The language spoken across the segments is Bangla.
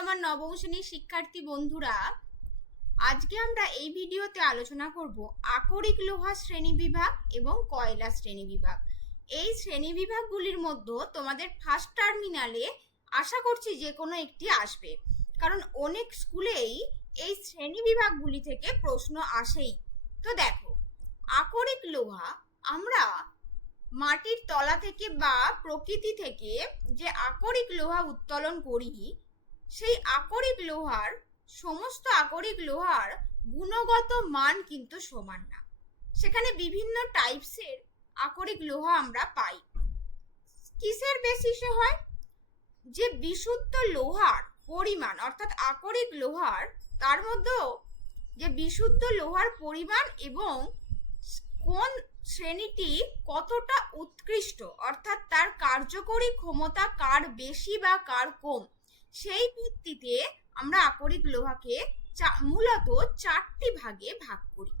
আমার নবম শ্রেণীর শিক্ষার্থী বন্ধুরা, আজকে আমরা এই ভিডিওতে আলোচনা করব আকরিক লোহা শ্রেণী বিভাগ এবং কয়লা শ্রেণী বিভাগ। এই শ্রেণী বিভাগগুলির মধ্যে তোমাদের ফার্স্ট টার্মিনালে আশা করছি যে কোনো একটি আসবে, কারণ অনেক স্কুলেই এই শ্রেণী বিভাগগুলি থেকে প্রশ্ন আসেই। তো দেখো, আকরিক লোহা আমরা মাটির তলা থেকে বা প্রকৃতি থেকে যে আকরিক লোহা উত্তোলন করি, সেই আকরিক লোহার সমস্ত আকরিক লোহার গুণগত মান কিন্তু সমান না। সেখানে বিভিন্ন টাইপসের আকরিক লোহা আমরা পাই। কিসের বেসিসে হয়? যে বিশুদ্ধ লোহার পরিমাণ, অর্থাৎ আকরিক লোহার তার মধ্যেও যে বিশুদ্ধ লোহার পরিমাণ এবং কোন শ্রেণীটি কতটা উৎকৃষ্ট, অর্থাৎ তার কার্যকরী ক্ষমতা কার বেশি বা কার কম, সেই ভিত্তিতে আমরা আকরিক লোহাকে মূলত চারটি ভাগে ভাগ করি।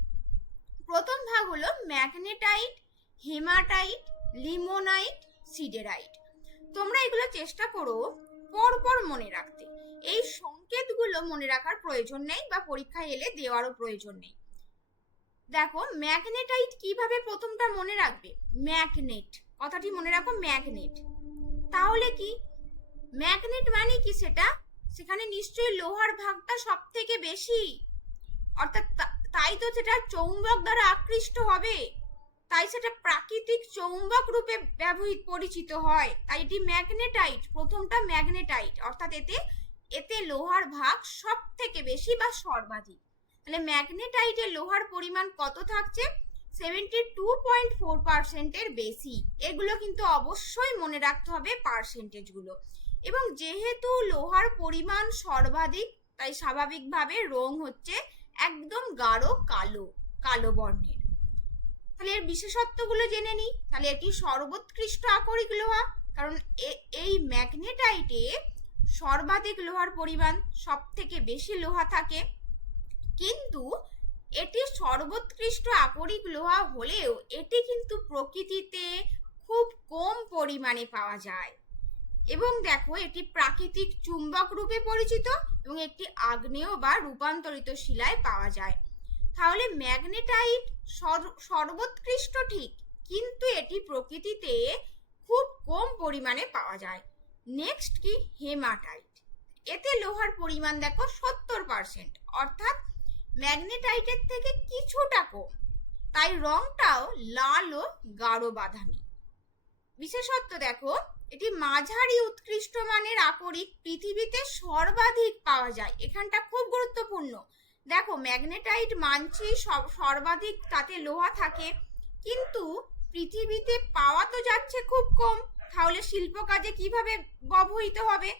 প্রথম ভাগ হলো ম্যাগনেটাইট, হেমাটাইট, লিমোনাইট, সিডেরাইট। তোমরা এগুলো চেষ্টা করো পরপর মনে রাখতে। এই সংকেতগুলো মনে রাখার প্রয়োজন নেই বা পরীক্ষায় এলে দেওয়ারও প্রয়োজন নেই। দেখো, ম্যাগনেটাইট কিভাবে প্রথমটা মনে রাখবে? ম্যাগনেট কথাটি মনে রাখো, ম্যাগনেট। তাহলে কি ম্যাগনেট মানে কি? সেখানে নিশ্চয়ই লোহার ভাগটা সব থেকে বেশি, অর্থাৎ তাই তো সেটা চৌম্বক দ্বারা আকৃষ্ট হবে, তাই সেটা প্রাকৃতিক চৌম্বক রূপে পরিচিত হয়, তাই এটি ম্যাগনেটাইট। প্রথমটা ম্যাগনেটাইট, অর্থাৎ এতে লোহার ভাগ সব থেকে বেশি বা সর্বাধিক। তাহলে ম্যাগনেটাইটে লোহার পরিমাণ কত থাকছে? 72.4% এর বেশি। এগুলো কিন্তু অবশ্যই মনে রাখতে হবে পার্সেন্টেজগুলো। এবং যেহেতু লোহার পরিমাণ সর্বাধিক, তাই স্বাভাবিকভাবে রং হচ্ছে একদম গাঢ় কালো বর্ণের। তাহলে এর বিশেষত্বগুলো জেনে নিই। তাহলে এটি সর্বোৎকৃষ্ট আকরিক লোহা, কারণ এই ম্যাগনেটাইটে সর্বাধিক লোহার পরিমাণ, সব থেকে বেশি লোহা থাকে। কিন্তু এটি সর্বোৎকৃষ্ট আকরিক লোহা হলেও এটি কিন্তু প্রকৃতিতে খুব কম পরিমাণে পাওয়া যায়। এবং দেখো, এটি প্রাকৃতিক চুম্বক রূপে পরিচিত এবং একটি আগ্নেয় বা রূপান্তরিত শিলায় পাওয়া যায়। তাহলে ম্যাগনেটাইট সর্বোৎকৃষ্ট ঠিক, কিন্তু এটি প্রকৃতিতে খুব কম পরিমাণে পাওয়া যায়। নেক্সট কি? হেমাটাইট। এতে লোহার পরিমাণ দেখো 70%, অর্থাৎ ম্যাগনেটাইটের থেকে কিছুটা কম, তাই রংটাও লাল ও গাঢ় বাদামি। বিশেষত্ব দেখো, এটি মাঝারি উৎকৃষ্ট মানের আকরিক, পৃথিবীতে সর্বাধিক পাওয়া যায়। এখানটা খুব গুরুত্বপূর্ণ। দেখো, ম্যাগনেটাইট মানছি সর্বাধিক তাতে লোহা থাকে, কিন্তু পৃথিবীতে পাওয়া তো যাচ্ছে খুব কম, তাহলে শিল্প কাজে কিভাবে ব্যবহৃত হবে?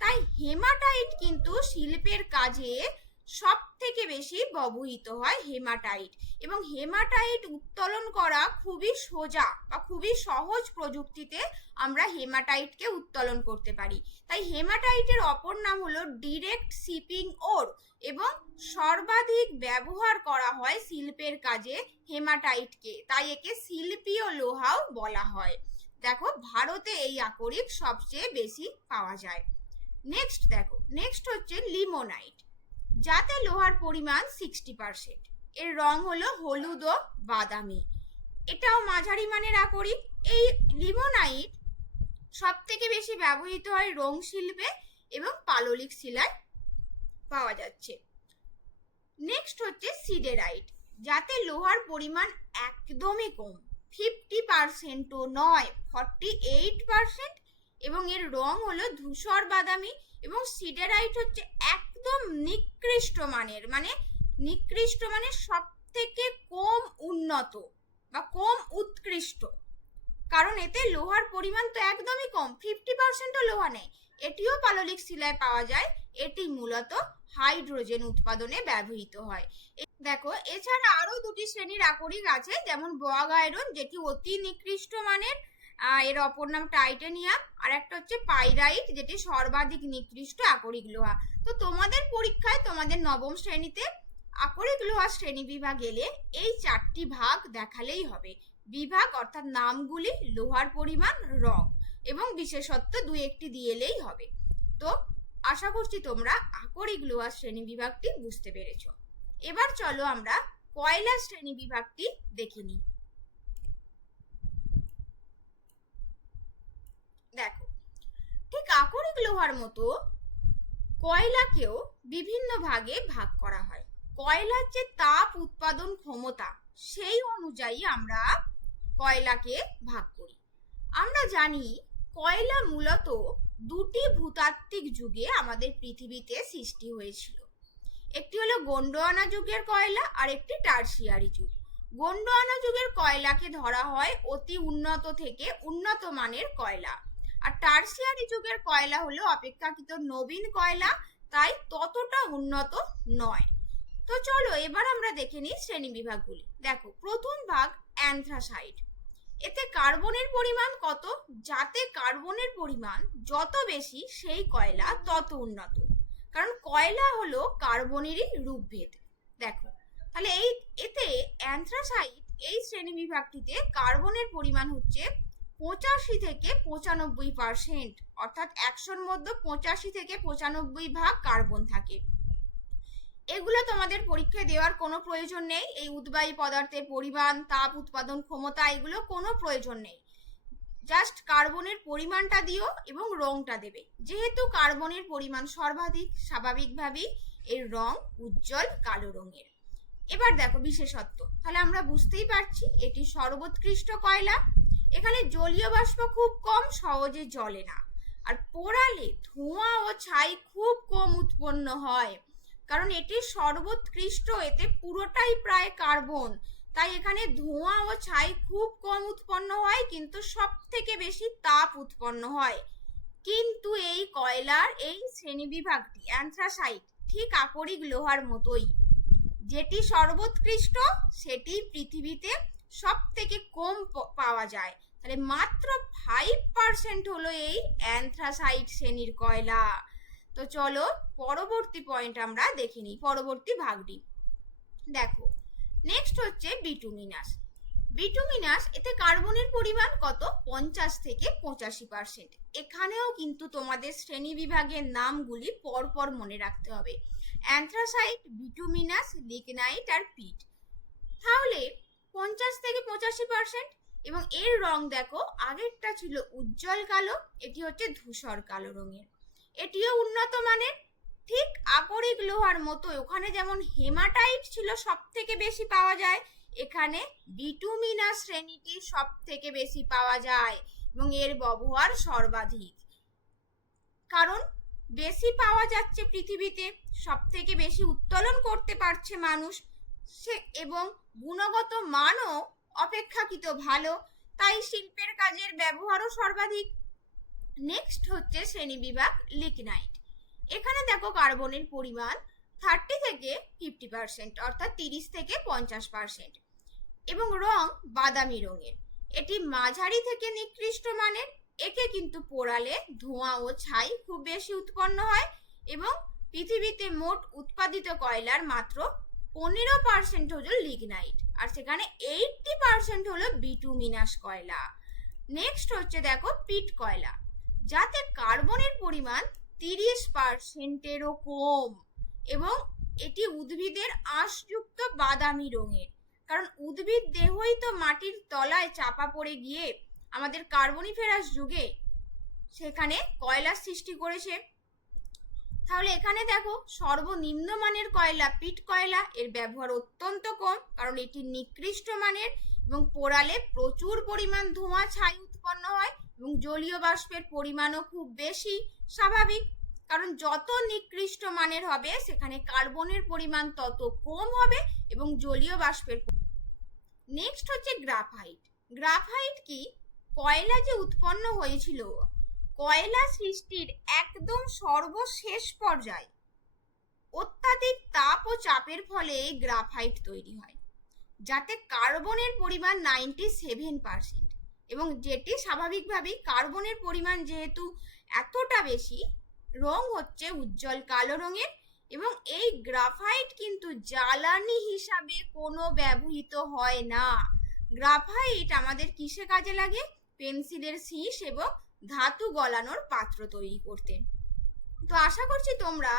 তাই হেমাটাইট কিন্তু শিল্পের কাজে সব থেকে বেশি ব্যবহৃত হয় হেমাটাইট। এবং হেমাটাইট উত্তোলন করা খুবই সোজা বা খুবই সহজ প্রযুক্তিতে আমরা হেমাটাইটকে উত্তোলন করতে পারি। তাই হেমাটাইটের অপর নাম হলো ডিরেক্ট শিপিং ওর, এবং সর্বাধিক ব্যবহার করা হয় শিল্পের কাজে হেমাটাইটকে, তাই একে শিল্পীয় লোহাও বলা হয়। দেখো, ভারতে এই আকরিক সবচেয়ে বেশি পাওয়া যায়। নেক্সট দেখো, নেক্সট হচ্ছে লিমোনাইট, যাতে লোহার পরিমাণ 60%। এর রং হলো হলুদ ও বাদামি। এটাও মাঝারি মানের আকরিক। এই লিমোনাইট সব থেকে বেশি ব্যবহৃত হয় রং শিল্পে এবং পাললিক শিলায় পাওয়া যাচ্ছে। নেক্সট হচ্ছে সিডেরাইট, যাতে লোহার পরিমাণ একদমই কম, 50%ও নয়, 48%, এবং এর রং হলো ধূসর বাদামি। এবং সিডেরাইট হচ্ছে একদম নিকৃষ্ট মানের, মানে সব থেকে কম উন্নত বা কম উৎকৃষ্ট, কারণ এতে লোহার পরিমাণ তো একদমই কম, 50%ও লোহা নেই। এটিও পাললিক শিলায় পাওয়া যায়। এটি মূলত হাইড্রোজেন উৎপাদনে ব্যবহৃত হয়। দেখো, এছাড়া আরো দুটি শ্রেণীর আকরিক আছে, যেমন বগ আয়রন, যেটি অতি নিকৃষ্ট মানের, এর অপর নাম টাইটানিয়াম, আর একটা হচ্ছে পাইরাইট, যেটি সর্বাধিক নিকৃষ্ট আকরিক লোহা। তো তোমাদের পরীক্ষায় তোমাদের নবম শ্রেণীতে আকরিক লোহা শ্রেণী বিভাগ এলে এই চারটি ভাগ দেখালেই হবে। বিভাগ অর্থাৎ নামগুলি, লোহার পরিমাণ, রং এবং বিশেষত্ব দু একটি দিয়েলেই হবে। তো আশা করছি তোমরা আকরিক লোহা শ্রেণী বিভাগটি বুঝতে পেরেছো। এবার চলো আমরা কয়লা শ্রেণী বিভাগটি দেখে নিই। দেখো, ঠিক আকরিক লোহার মতো কয়লাকেও বিভিন্ন ভাগে ভাগ করা হয়। কয়লার যে তাপ উৎপাদন ক্ষমতা সেই অনুযায়ী আমরা কয়লাকে ভাগ করি। আমরা জানি কয়লা মূলত দুটি ভূতাত্ত্বিক যুগে আমাদের পৃথিবীতে সৃষ্টি হয়েছিল। একটি হলো গোন্ডোয়ানা যুগের কয়লা আর একটি টারসিয়ারি যুগ। গোন্ডোয়ানা যুগের কয়লাকে ধরা হয় অতি উন্নত থেকে উন্নত মানের কয়লা, আর টারসিয়ারি যুগের কয়লা হলো অপেক্ষাকৃত নবীন কয়লা, তাই ততটা উন্নত নয়। তো চলো এবার আমরা দেখে নিই শ্রেণী বিভাগগুলি। দেখো, প্রথম ভাগ অ্যানথ্রাসাইট। এতে কার্বনের পরিমাণ কত? যাতে কার্বনের পরিমাণ যত বেশি সেই কয়লা তত উন্নত, কারণ কয়লা হলো কার্বনেরই রূপভেদ। দেখো তাহলে এতে অ্যানথ্রাসাইট এই শ্রেণী বিভাগটিতে কার্বনের পরিমাণ হচ্ছে 85 থেকে 95%, অর্থাৎ 100-র মধ্যে 85 থেকে 95 ভাগ কার্বন থাকে। এগুলো তোমাদের পরীক্ষায় দেওয়ার কোনো প্রয়োজন নেই। এই উদ্বায়ী পদার্থের পরিমাণ, তাপ উৎপাদন ক্ষমতা, এগুলো কোনো প্রয়োজন নেই। জাস্ট কার্বনের পরিমাণটা দিও এবং রংটা দেবে। যেহেতু কার্বনের পরিমাণ সর্বাধিক, স্বাভাবিকভাবেই এর রং উজ্জ্বল কালো রঙের। এবার দেখো বিশেষত্ব, তাহলে আমরা বুঝতেই পারছি এটি সর্বোৎকৃষ্ট কয়লা। এখানে জলীয় বাষ্প খুব কম, সহজে জ্বলে না, আর পোড়ালে ধোঁয়া ও ছাই খুব কম উৎপন্ন হয়, কারণ এটি সর্বোৎকৃষ্ট। এতে পুরোটাই প্রায় কার্বন, তাই এখানে ধোঁয়া ও ছাই খুব কম উৎপন্ন হয়, কিন্তু সব থেকে বেশি তাপ উৎপন্ন হয়। কিন্তু এই কয়লার এই শ্রেণীবিভাগটি অ্যানথ্রাসাইট ঠিক আকরিক লোহার মতোই, যেটি সর্বোৎকৃষ্ট সেটি পৃথিবীতে সব থেকে কম পাওয়া যায়। তাহলে মাত্র 5% হলো এই অ্যানথ্রাসাইট শ্রেণীর কয়লা। তো চলো পরবর্তী পয়েন্ট আমরা দেখে নিই, পরবর্তী ভাগটি। দেখো, নেক্সট হচ্ছে বিটুমিনাস। বিটুমিনাস, এতে কার্বনের পরিমাণ কত? 50 থেকে 85%। এখানেও কিন্তু তোমাদের শ্রেণী বিভাগের নামগুলি পরপর মনে রাখতে হবে: অ্যানথ্রাসাইট, বিটুমিনাস, লিগনাইট আর পিট। তাহলে 50 থেকে 85%, এবং এর রং দেখো, আগেরটা ছিল উজ্জ্বল কালো, এটি হচ্ছে ধূসর কালো রঙের। এটিও উন্নত মানের, ঠিক আকরিক লোহার মতো। ওখানে যেমন হেমাটাইট ছিল সব থেকে বেশি পাওয়া যায়, এখানে বিটুমিনাস শ্রেণীটি সব থেকে বেশি পাওয়া যায় এবং এর ব্যবহার সর্বাধিক, কারণ বেশি পাওয়া যাচ্ছে পৃথিবীতে, সব থেকে বেশি উত্তোলন করতে পারছে মানুষ, এবং গুণগত মানও অপেক্ষাকৃত ভালো, তাই শিল্পের কাজের ব্যবহারও সর্বাধিক। নেক্সট হচ্ছে শ্রেণীবিভাগ লিগনাইট। এখানে দেখো কার্বনের পরিমাণ 30 থেকে 50%, অর্থাৎ 30 থেকে 50%, এবং রং বাদামি রঙের। এটি মাঝারি থেকে নিকৃষ্ট মানের। একে কিন্তু পোড়ালে ধোঁয়া ও ছাই খুব বেশি উৎপন্ন হয়, এবং পৃথিবীতে মোট উৎপাদিত কয়লার মাত্র 15% হলো লিগনাইট, আর সেখানে 80% হলো বিটুমিনাস কয়লা। নেক্সট হচ্ছে দেখো পিট কয়লা, যাতে কার্বনের পরিমাণ 30%-এরও কম, এবং এটি উদ্ভিদের আঁশযুক্ত বাদামি রঙের, কারণ উদ্ভিদ দেহই তো মাটির তলায় চাপা পড়ে গিয়ে আমাদের কার্বনিফেরাস যুগে সেখানে কয়লার সৃষ্টি করেছে। তাহলে এখানে দেখো সর্বনিম্ন মানের কয়লা পিট কয়লা, এর ব্যবহার অত্যন্ত কম, কারণ এটি নিকৃষ্ট মানের এবং পোড়ালে প্রচুর পরিমাণ ধোঁয়া ছাই উৎপন্ন হয়, এবং জলীয় বাষ্পের পরিমাণও খুব বেশি, স্বাভাবিক, কারণ যত নিকৃষ্ট মানের হবে সেখানে কার্বনের পরিমাণ তত কম হবে এবং জলীয় বাষ্পের। নেক্সট হচ্ছে গ্রাফাইট। গ্রাফাইট কি? কয়লা যে উৎপন্ন হয়েছিল, কয়লা সৃষ্টির একদম সর্বশেষ পর্যায়ে অত্যাধিক তাপ ও চাপের ফলে এই গ্রাফাইট তৈরি হয়, যাতে কার্বনের পরিমাণ 97%, এবং যেটি স্বাভাবিকভাবেই কার্বনের পরিমাণ যেহেতু এতটা বেশি, রং হচ্ছে উজ্জ্বল কালো রঙের, এবং এই গ্রাফাইট কিন্তু জ্বালানি হিসাবে কোনো ব্যবহৃত হয় না। গ্রাফাইট আমাদের কিসে কাজে লাগে? পেন্সিলের শীষ এবং ধাতু গলানোর পাত্র তৈরি করতে। তো আশা করছি তোমরা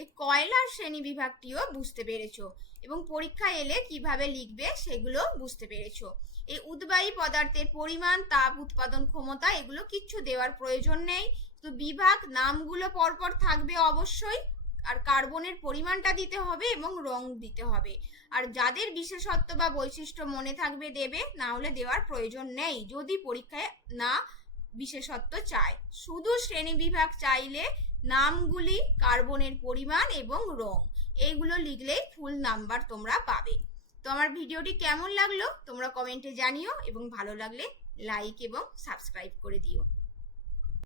এই কয়লার শ্রেণী বিভাগটিও বুঝতে পেরেছো এবং পরীক্ষা এলে কিভাবে লিখবে সেগুলো বুঝতে পেরেছো। এই উদ্বায়ী পদার্থের পরিমাণ, তাপ উৎপাদন ক্ষমতা এগুলো কিচ্ছু দেওয়ার প্রয়োজন নেই। তো বিভাগ নামগুলো পরপর থাকবে অবশ্যই, আর কার্বনের পরিমাণটা দিতে হবে এবং রং দিতে হবে। আর যাদের বিশেষত্ব বা বৈশিষ্ট্য মনে থাকবে দেবে, না হলে দেওয়ার প্রয়োজন নেই যদি পরীক্ষায় না বিশেষত্ব চায়। শুধু শ্রেণী বিভাগ চাইলে নামগুলি, কার্বনের পরিমাণ এবং রং এইগুলো লিখলেই ফুল নাম্বার তোমরা পাবে। তো আমার ভিডিওটি কেমন লাগলো তোমরা কমেন্টে জানিও এবং ভালো লাগলে লাইক এবং সাবস্ক্রাইব করে দিও।